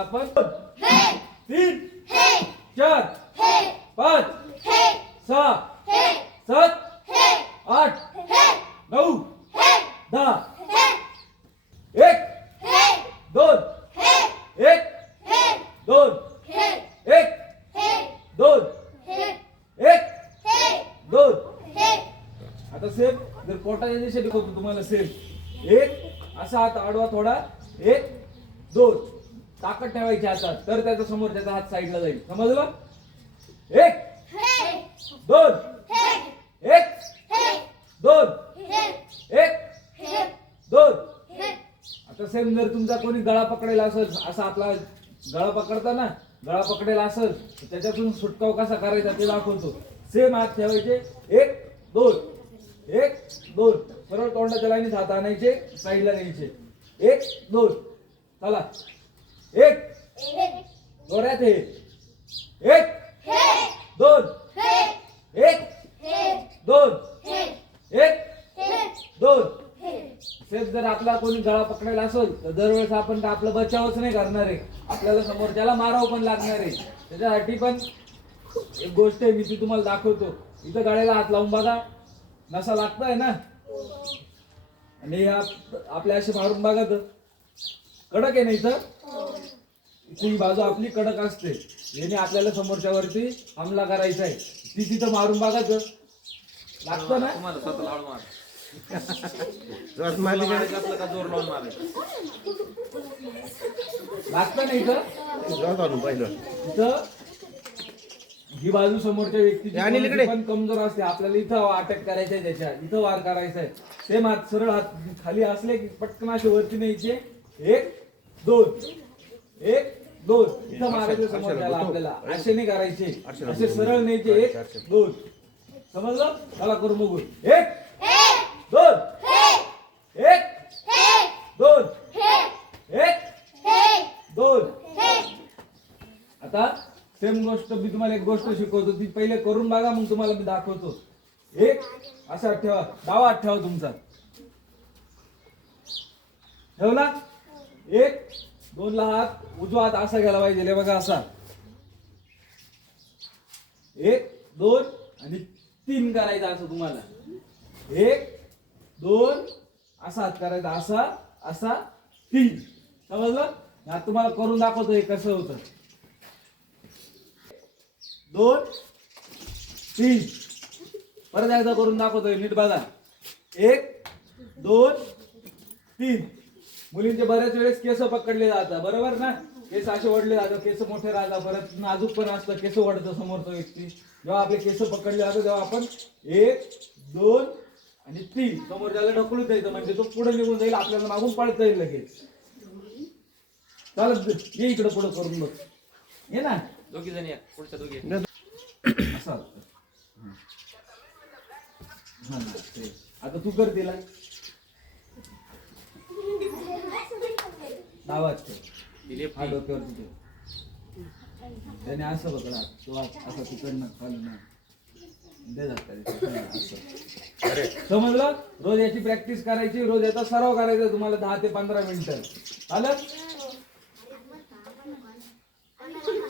आपण 3 4 5 6 7 8 9 10 1 2 1 2 1 2 1 2 आता सेम जर पोटाच्या दिशेने करतो तुम्हाला सेम एक असा हात आडवा थोडा 1 2 ताकद ठेवायची हातात तर त्याचा समोरचा हात साईडला जाईल समजलं 1 2 1 2 1 2 आता सेम जर तुमचा कोणी गळा पकडेला असेल असा आपला गळा पकडता ना गळा पकडेला असेल त्याच्यातून सुटकाव कसा करायचा ते दाखवतो सेम हात ठेवायचे 1 2 1 2 सरळ तोंडाच्या लाईनीत हात आणायचे साईडला न्यायचे 1 2 चला 1 जोरात हे 1 2 1 2 1 2 सेफ जर आपला कोणी गळा पकडायला असेल तर दरवेळेस आपण आपला बचावच नाही करणार आहे आपल्याला समोरच्याला मारावं पण लागणार आहे त्याच्यासाठी पण एक गोष्ट आहे मी ती तुम्हाला दाखवतो इथं गळ्याला हात लावून बघा नसा लागतोय ना आणि आपल्या असे मारून बघा तर कडक आहे ना इथं ही बाजू आपली कडक असते याने आपल्याला समोरच्या वरती हमला करायचा आहे ती तिथं मारून बघा तर लागतं ना तुम्हाला स्वतःला हळू मार जोर लावून मारायचं लागतं ना इथं ही बाजू समोरच्या व्यक्तीची पण कमजोर असते आपल्याला इथं अटॅक करायचा आहे त्याच्या इथं वार करायचा आहे सेम हात सरळ हात खाली असले की पटकन असे वरती न्यायचे 1 2 1 2 इथं मारायचं समोरच्याला आपल्याला असे नाही करायचे असे सरळ न्यायचे 1 2 समजलं चला करू बघू 1 2 1 2 1 2 आता सेम गोष्ट मी तुम्हाला एक गोष्ट शिकवतो ती पहिले करून बघा मग तुम्हाला मी दाखवतो 1 असा ठेवा डावा हात ठेवा तुमचा ठेवला 1 2 ला हात उजवा हात असा घ्यायला पाहिजे बघा असा 1 2 आणि 3 करायचा असं तुम्हाला 1 2 असा हात करायचा असा असा 3 समजलं आता तुम्हाला करून दाखवतो हे कसं होतं 2 3 परत एकदा करून दाखवतोय नीट बघा 1 2 3 मुलींचे बऱ्याच वेळेस केस पकडले जातात बरोबर ना केस असे ओढले जातात केस मोठे राहतात परत नाजूक पण असतं केस ओढतं समोरचा व्यक्ती जेव्हा आपले केस पकडले जातात तेव्हा आपण 1 2 आणि 3 समोरच्याला ढकलून द्यायचं म्हणजे तो पुढे निघून जाईल आपल्याला मागून पळता येईल लगेच चालत ये इकडे पुढे करून बघ ये ना दोघी जण या पुढच्या दोघी असं आता तू कर तिला डावात हा डोक्यावर तिथे त्याने असं बघा तो असं तिकडनं खालनं दे समजलं रोज याची प्रॅक्टिस करायची रोज याचा सराव करायचा तुम्हाला 10 ते 15 मिनिटं चालेल